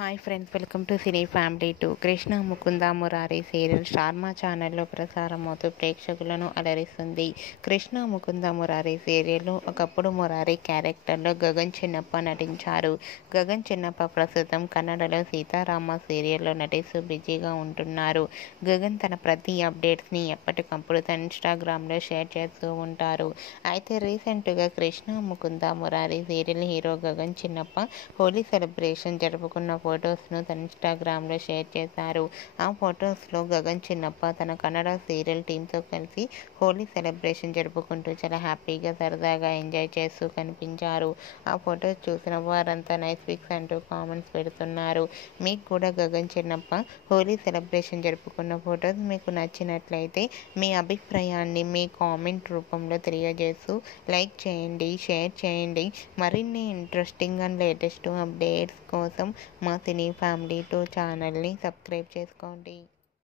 Hi friends, welcome to cine family 2. Krishna Mukunda Murari serial star మా ఛానల్లో ప్రసారమవుతూ ప్రేక్షకులను అలరిస్తుంది. కృష్ణ ముకుంద మురారి సీరియల్లో ఒకప్పుడు మురారి క్యారెక్టర్లో గగన్ చిన్నప్ప నటించారు. గగన్ చిన్నప్ప ప్రస్తుతం కన్నడలో సీతారామ సీరియల్లో నటిస్తూ బిజీగా ఉంటున్నారు. గగన్ తన ప్రతి అప్డేట్స్ని ఎప్పటికప్పుడు తన ఇన్స్టాగ్రామ్లో షేర్ చేస్తూ ఉంటారు. అయితే రీసెంట్గా కృష్ణ ముకుంద మురారి సీరియల్ హీరో గగన్ చిన్నప్ప హోలీ సెలబ్రేషన్ జరుపుకున్న ఫొటోస్ను తన ఇన్స్టాగ్రామ్లో షేర్ చేశారు. ఆ ఫొటోస్లో గగన్ చిన్నప్ప తన కన్నడ సీరియల్ టీంతో కలిసి హోలీ సెలబ్రేషన్ జరుపుకుంటూ చాలా హ్యాపీగా సరదాగా ఎంజాయ్ చేస్తూ కనిపించారు. ఆ ఫొటోస్ చూసిన వారంతా నైస్ పిక్స్ అంటూ కామెంట్స్ పెడుతున్నారు. మీకు కూడా గగన్ చిన్నప్ప హోలీ సెలబ్రేషన్ జరుపుకున్న ఫొటోస్ మీకు నచ్చినట్లయితే మీ అభిప్రాయాన్ని మీ కామెంట్ రూపంలో తెలియజేస్తూ లైక్ చేయండి, షేర్ చేయండి. మరిన్ని ఇంట్రెస్టింగ్ అండ్ లేటెస్ట్ అప్డేట్స్ కోసం మా సినీ ఫ్యామిలీ 2 ఛానల్ని సబ్స్క్రైబ్ చేసుకోండి.